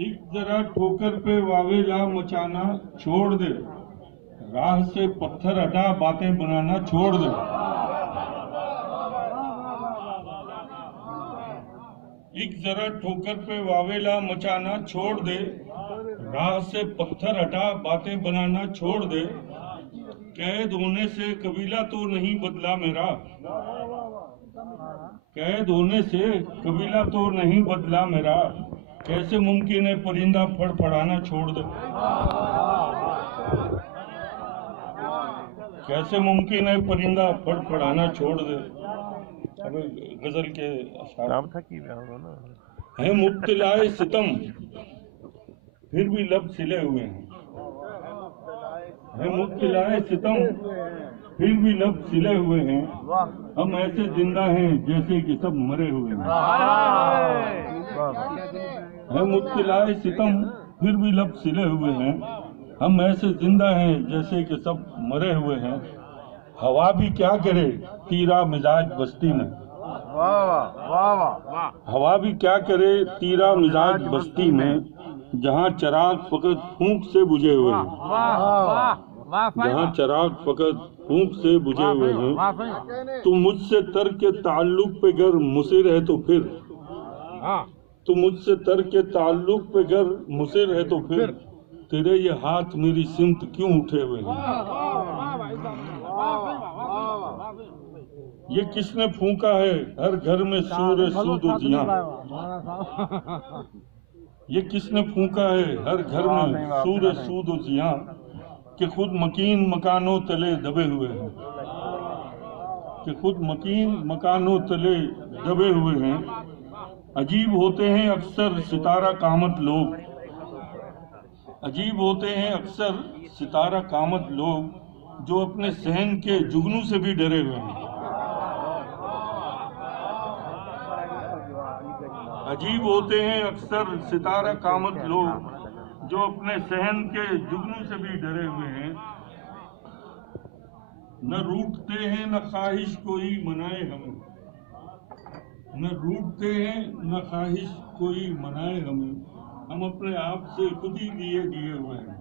एक जरा ठोकर पे वावेला मचाना छोड़ दे, राह से पत्थर हटा बातें बनाना छोड़ दे। एक जरा ठोकर पे वावेला मचाना छोड़ दे, राह से पत्थर हटा बातें बनाना छोड़ दे। कैद होने से कबीला तो नहीं बदला मेरा, कैद होने से कबीला तो नहीं बदला मेरा। कैसे मुमकिन है परिंदा फड़फड़ाना छोड़ दे, कैसे मुमकिन है परिंदा फड़फड़ाना छोड़ दे। अब गजल के है मुब्तलाए सितम फिर भी लब सिले हुए हैं, है मुब्तलाए सितम फिर भी लब सिले हुए हैं। हम ऐसे जिंदा हैं जैसे कि सब मरे हुए हैं, है मुब्तलाए सितम फिर भी लब सिले हुए हैं। हम ऐसे जिंदा हैं जैसे कि सब मरे हुए हैं। हवा भी क्या करे तीरा मिजाज बस्ती में, हवा भी क्या करे तीरा मिजाज बस्ती में। जहाँ चिराग फकत फूंक से बुझे हुए हैं, जहाँ चिराग फकत फूंक से बुझे हुए हैं। तुम मुझसे तर्क के ताल्लुक पे गर मुसिर है तो फिर, तुम मुझसे तर्क के ताल्लुक पे गर मुसिर है तो फिर तेरे ये हाथ मेरी सिमत क्यों उठे हुए हैं। ये किसने फूंका है हर घर में सूर सूद जियां, ये किसने फूंका है हर घर में सूर सूद जियां। कि खुद मकीन मकानों तले दबे हुए हैं, कि खुद मकीन मकानों तले दबे हुए हैं। अजीब होते हैं अक्सर सितारा कामत लोग, अजीब होते हैं अक्सर सितारा कामत लोग जो अपने सहन के जुगनू से भी डरे हुए हैं। अजीब होते हैं अक्सर सितारा कामत लोग जो अपने सहन के जुगनू से भी डरे हुए हैं। न रूठते हैं न ख्वाहिश कोई मनाए हमें, न रूठते हैं न ख्वाहिश कोई मनाए हमें। हम अपने आप से खुद ही दिए हुए हैं,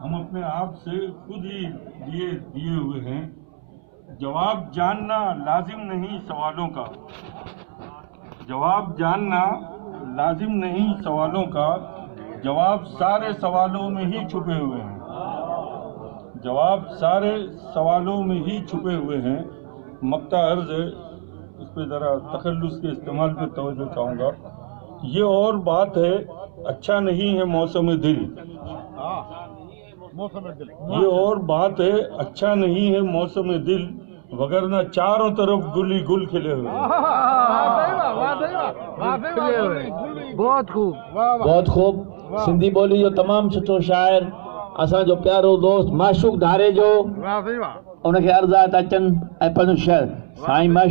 हम अपने आप से खुद ही दिए हुए हैं। जवाब जानना लाजिम नहीं सवालों का, जवाब जानना लाजिम नहीं सवालों का। जवाब सारे सवालों में ही छुपे हुए हैं, जवाब सारे सवालों में ही छुपे हुए हैं। मक्ता अर्ज है, इस पे जरा तखल्लुस के इस्तेमाल पे तवज्जो चाहूँगा। ये और बात है अच्छा नहीं है मौसम दिल, ये और बात है अच्छा नहीं है मौसम दिल, वगरना चारों तरफ गुल ही गुल खिले हुए। बहुत खूब, बहुत खूब। सिंधी बोली जो तमाम सुठो शाइर असा जो प्यारो दोस्त माशूक धारे जो उनके अर्ज़ा अचन ऐं पंहिंजो शहर साईं माशूक